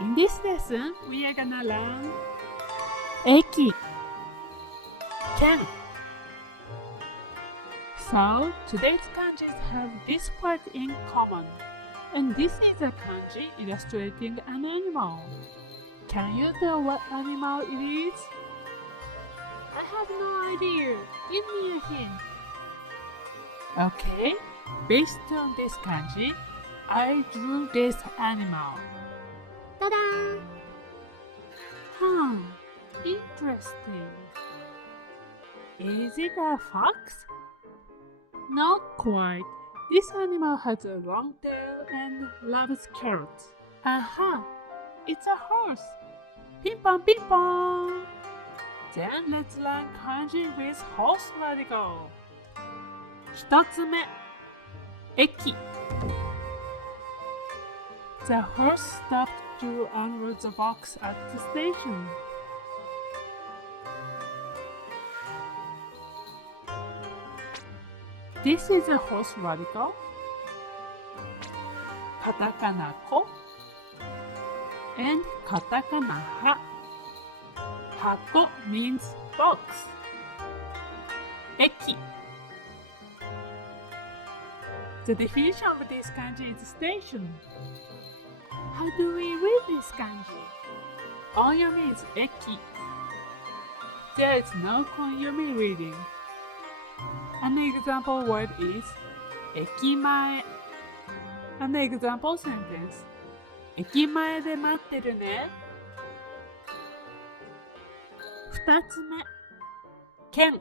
In this lesson, we are gonna learn eki, ken. So, today's kanjis have this part in common. And this is a kanji illustrating an animal. Can you tell what animal it is? I have no idea. Give me a hint. Okay, based on this kanji, I drew this animal. Ta-da! Interesting. Is it a fox? Not quite. This animal has a long tail and loves carrots. Aha! It's a horse. Ping pong, ping pong. Then let's learn kanji with horse radical. 一つ目、駅。The horse stopped to unload the box at the station. This is a horse radical. Katakana ko and katakana ha. Hako means box. Eki. The definition of this kanji is station. How do we read this kanji? Onyomi is eki. There is no konyomi reading. An example word is ekimae. An example sentence. Ekimae de matteru ne. 二つ目、ken.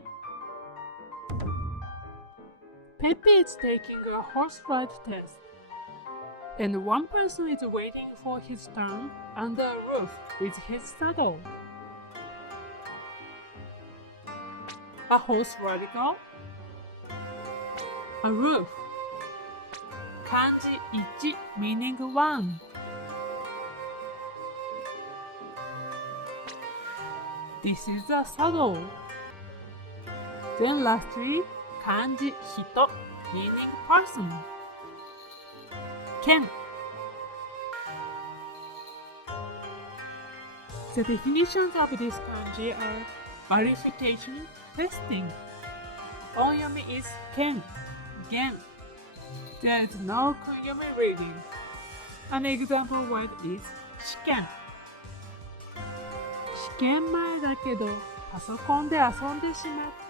Pepe is taking a horse ride test, and one person is waiting for his turn under a roof with his saddle. A horse radical, a roof. Kanji 1 meaning 1. This is a saddle. Then lastly, kanji 人 meaning person. Ken. The definitions of this kanji are verification, testing. Onyomi is ken, gen. There is no konyomi reading. An example word is 試験. 試験前だけどパソコンで遊んでしまった。